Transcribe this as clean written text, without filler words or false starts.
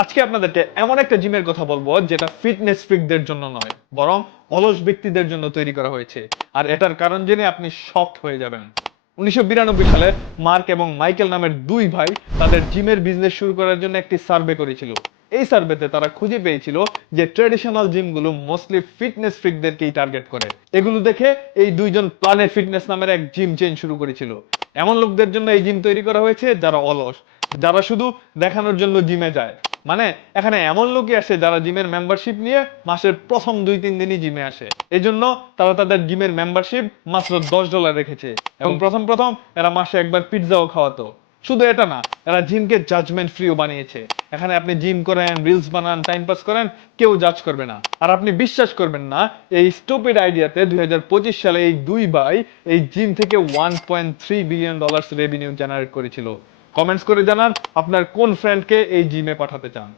আজকে আপনাদেরকে এমন একটা জিমের কথা বলবো যেটা ফিটনেস ফ্রিকদের জন্য নয়, বরং অলস ব্যক্তিদের জন্য তৈরি করা হয়েছে। আর এটার কারণ জেনে আপনি শকড হয়ে যাবেন। 1992 সালে মার্ক এবং মাইকেল নামের দুই ভাই তাদের জিমের বিজনেস শুরু করার জন্য একটি সার্ভে করেছিল। এই সার্ভেতে তারা খুঁজে পেয়েছিল যে ট্র্যাডিশনাল জিমগুলো মোস্টলি ফিটনেস ফ্রিকদেরকেই টার্গেট করে। এগুলো দেখে এই দুইজন প্ল্যানেট ফিটনেস নামের এক জিম চেইন শুরু করেছিল। এমন লোকদের জন্য এই জিম তৈরি করা হয়েছে যারা অলস, যারা শুধু দেখানোর জন্য জিমে যায়। মানে এখানে এমন লোকই আসে যারা জিমের মেম্বারশিপ নিয়ে মাসের প্রথম 2-3 দিনই জিমে আসে। এই জন্য তারা তাদের জিমের মেম্বারশিপ মাত্র $10 রেখেছে এবং প্রথম প্রথম এরা মাসে একবার পিৎজাও খাওয়াতো। শুধু এটা না, এরা জিমকে জাজমেন্ট ফ্রিও বানিয়েছে। এখানে আপনি জিম করেন, রিলস বানান, টাইম পাস করেন, কেউ জাজ করবে না। আর আপনি বিশ্বাস করবেন না, এই স্টুপিড আইডিয়াতে 2025 সালে এই দুই ভাই এই জিম থেকে $1.3 বিলিয়ন রেভিনিউ জেনারেট করেছিল। কমেন্টস করে জানান আপনার কোন ফ্রেন্ডকে এই জিমে পাঠাতে চান।